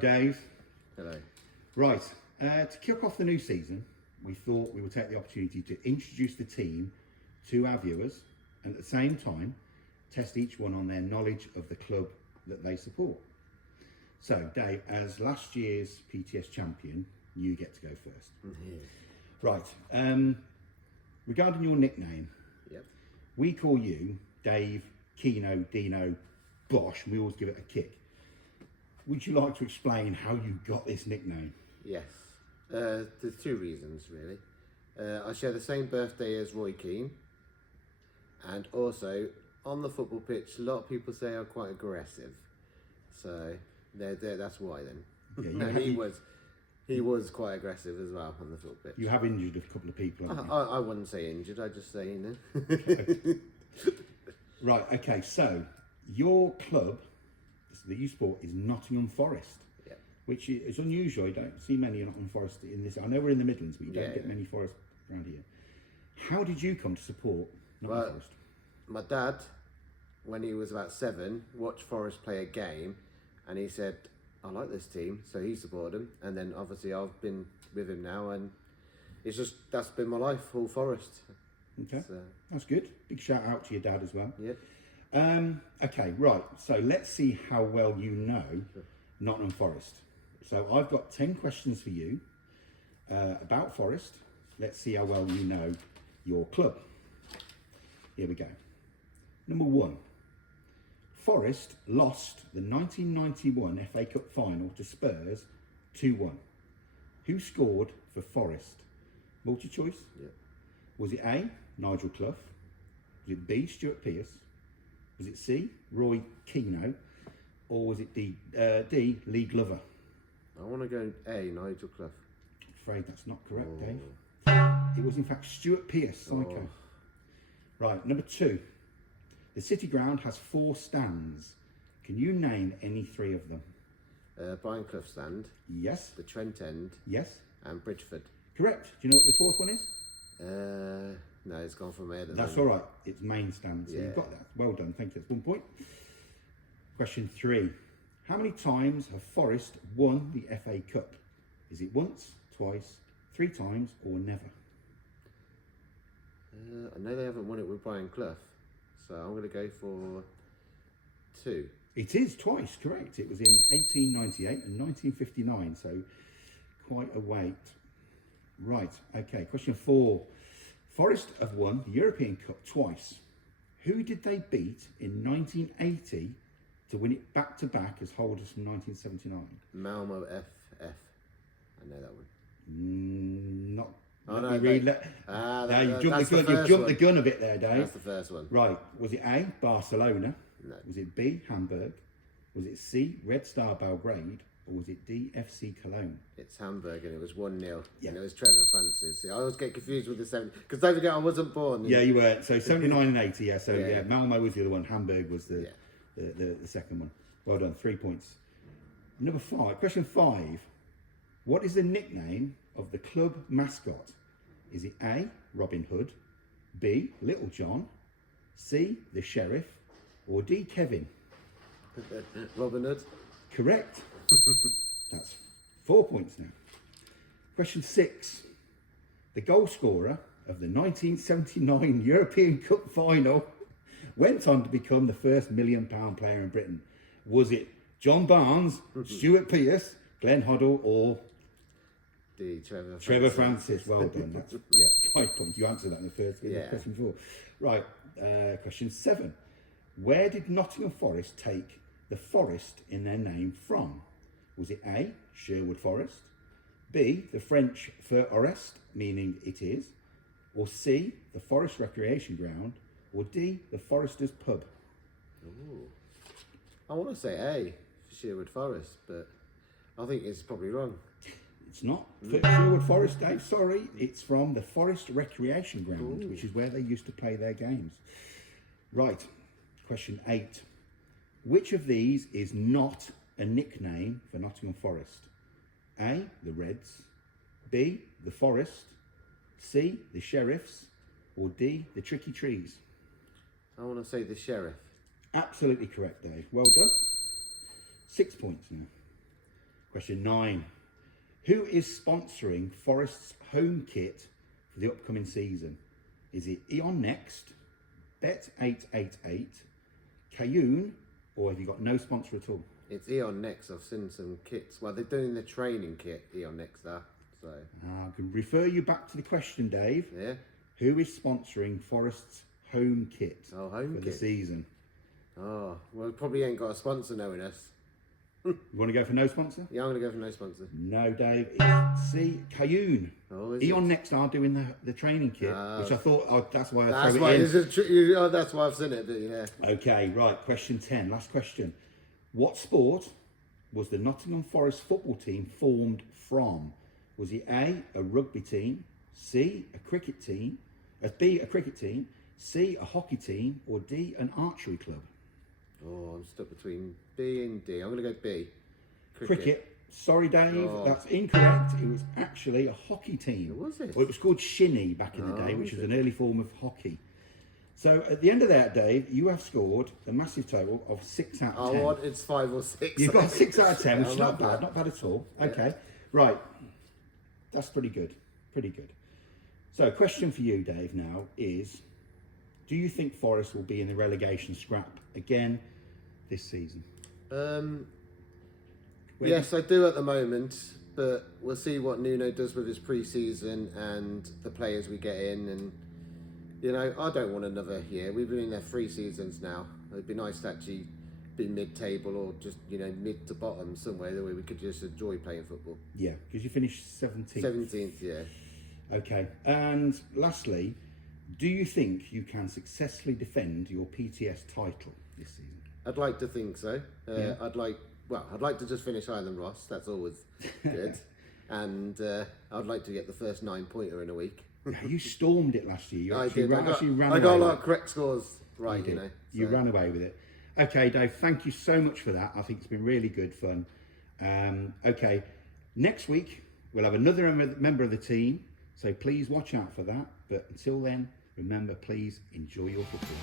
Dave. Hello. Right, to kick off the new season, we thought we would take the opportunity to introduce the team to our viewers and at the same time test each one on their knowledge of the club that they support. So Dave, as last year's PTS champion, you get to go first. Right, regarding your nickname, Yep. we call you Dave Keano Deano BOSH, and we always give it a kick. Would you like to explain how you got this nickname? Yes. There's two reasons, really. I share the same birthday as Roy Keane, and also on the football pitch, a lot of people say I'm quite aggressive. So that's why then. Yeah, and he was quite aggressive as well on the football pitch. You have injured a couple of people, haven't you? I wouldn't say injured, I just say, Right, okay, so your club that you support is Nottingham Forest, yeah. which is unusual. You don't see many Nottingham Forest in this. I know we're in the Midlands, but you don't get many forests around here. How did you come to support Nottingham Forest? My dad, when he was about 7, watched Forest play a game, and he said, I like this team, so he supported them. And then obviously I've been with him now, and it's just, that's been my life, all Forest. Okay, so that's good. Big shout out to your dad as well. Yeah. Okay, right, so let's see how well you know Nottingham Forest. So I've got 10 questions for you about Forest. Let's see how well you know your club. Here we go. Number 1. Forest lost the 1991 FA Cup final to Spurs 2-1. Who scored for Forest? Multi-choice? Yeah. Was it A, Nigel Clough? Was it B, Stuart Pearce? Was it C, Roy Keano? Or was it D, Lee Glover? I want to go A, Nigel Clough. I'm afraid that's not correct, Dave. It was in fact Stuart Pearce, Psycho. Right, number 2. The City Ground has 4 stands. Can you name any 3 of them? Brian Clough stand. Yes. The Trent End. Yes. And Bridgeford. Correct. Do you know what the 4th one is? No, it's gone from there. That's all right. It's main stand. So you've got that. Well done. Thank you. That's 1 point. Question 3. How many times have Forest won the FA Cup? Is it once, twice, 3 times, or never? I know they haven't won it with Brian Clough, so I'm going to go for 2. It is twice, correct. It was in 1898 and 1959, so quite a wait. Right, okay, question 4. Forest have won the European Cup twice. Who did they beat in 1980 to win it back-to-back as holders from 1979? Malmo FF. I know that one. Not. Oh, no, you jumped the gun a bit there, Dave. That's the first one. Right, was it A, Barcelona? No. Was it B, Hamburg? Was it C, Red Star Belgrade? Or was it D, FC Cologne? It's Hamburg, and it was 1-0. Yeah. And it was Trevor Francis. I always get confused with the 7, because don't forget I wasn't born. Yeah, you were. So 79 and 80, yeah. So yeah, Malmo was the other one. Hamburg was the second one. Well done, 3 points. Number 5, question 5. What is the nickname of the club mascot? Is it A, Robin Hood, B, Little John, C, the Sheriff, or D, Kevin? Robin Hood. Correct. That's 4 points now. Question 6. The goal scorer of the 1979 European Cup final went on to become the first £1 million player in Britain. Was it John Barnes, Stuart Pearce, Glenn Hoddle, or D, Trevor Francis? Well done. That's 5 points. You answered that in the first question 4. Right, question 7. Where did Nottingham Forest take the forest in their name from? Was it A, Sherwood Forest, B, the French Forest, meaning it is, or C, the Forest Recreation Ground, or D, the Foresters Pub? Ooh. I want to say A, Sherwood Forest, but I think it's probably wrong. It's not Sherwood Forest, Dave. Sorry, it's from the Forest Recreation Ground, which is where they used to play their games. Right, question 8. Which of these is not a nickname for Nottingham Forest? A, the Reds, B, the Forest, C, the Sheriffs, or D, the Tricky Trees? I want to say the Sheriff. Absolutely correct, Dave. Well done. 6 points now. Question 9. Who is sponsoring Forest's home kit for the upcoming season? Is it Eon Next, Bet888, Keano, or have you got no sponsor at all? It's Eon Next. I've seen some kits. Well, they're doing the training kit, Eon Next are. So. I can refer you back to the question, Dave. Yeah. Who is sponsoring Forest's home kit home for kit the season? Oh, well, we probably ain't got a sponsor knowing us. You want to go for no sponsor? Yeah, I'm going to go for no sponsor. No, Dave. It's Keano. Oh, is Eon it? Next are doing the training kit, which I thought, that's why I That's throw why, it in. that's why I've seen it, but yeah. Okay, right. Question 10. Last question. What sport was the Nottingham Forest football team formed from? Was it A, a rugby team, C, a cricket team, B, a cricket team, C, a hockey team, or D, an archery club? Oh, I'm stuck between B and D. I'm going to go B. Cricket. Sorry, Dave, Oh. that's incorrect. It was actually a hockey team. Was it? Well, it was called shinny back in the day, which was an early form of hockey. So at the end of that, Dave, you have scored a massive total of 6 out of 10. Oh, what? It's 5 or 6. You've got 6 out of 10, which is Yeah, not bad at all. Okay, right. That's pretty good. Pretty good. So, question for you, Dave, now is, do you think Forest will be in the relegation scrap again this season? Yes, I do at the moment, but we'll see what Nuno does with his pre-season and the players we get in. And, you know, I don't want another year. We've been in there 3 seasons now. It'd be nice to actually be mid-table or just, you know, mid to bottom somewhere where we could just enjoy playing football. Yeah, because you finished 17th. 17th, yeah. Okay, and lastly, do you think you can successfully defend your PTS title this season? I'd like to think so. I'd like to just finish higher than Ross. That's always good. And I'd like to get the first 9-pointer in a week. You stormed it last year. You I actually did. ran I got a away lot with of correct scores right, it. you know. You so. ran away with it. Okay, Dave, thank you so much for that. I think it's been really good fun. Okay, next week we'll have another member of the team, so please watch out for that. But until then, remember, please enjoy your football.